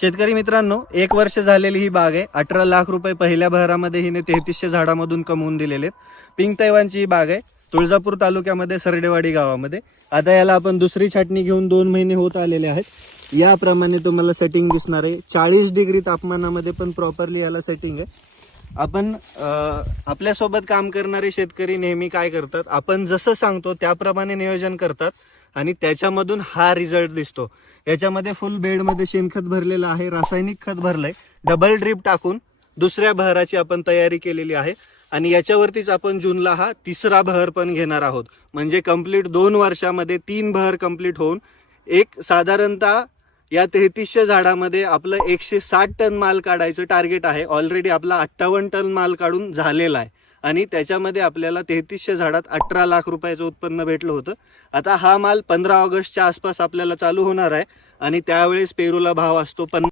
शेतकरी मित्रांनो, 1 वर्ष झालेली ही बाग आहे. 18 लाख रुपये पहिल्या बहरामध्ये हिने 3300 झाडामधून कमवून दिलेले आहेत. पिंक तैवानची ही बाग आहे, तुळजापूर तालुक्यामध्ये सरडेवाडी गावामध्ये. आता याला आपण दुसरी छाटणी घेऊन 2 महिने होत आलेले आहेत. याप्रमाणे तुम्हाला सेटिंग दिसणार आहे. 40 डिग्री तापमानामध्ये पण प्रॉपरली याला सेटिंग आहे. आपण आपल्यासोबत काम करणारे शेतकरी नेहमी काय करतात, आपण जसं सांगतो त्याप्रमाणे नियोजन करतात आणि त्याच्यामधून हा रिझल्ट दिसतो. याच्यामध्ये फुल बेडमध्ये शेणखत भरलेलं आहे, रासायनिक खत भरलंय, डबल ड्रिप टाकून दुसऱ्या बहराची आपण तयारी केलेली आहे आणि याच्यावरतीच आपण जूनला हा तिसरा बहर पण घेणार आहोत. म्हणजे कंप्लीट 2 वर्षामध्ये 3 बहर कंप्लीट होऊन एक साधारणतः या 3300 झाडामध्ये आपलं 160 टन माल काढायचं टार्गेट आहे. ऑलरेडी आपला 58 टन माल काढून झालेला आहे आणि त्याच्यामध्ये आपल्याला 3300 झाडात 18 लाख रुपयाचं उत्पन्न भेटलं होतं. आता हा माल 15 ऑगस्टच्या आसपास आपल्याला चालू होणार आहे आणि त्यावेळेस पेरूला भाव असतो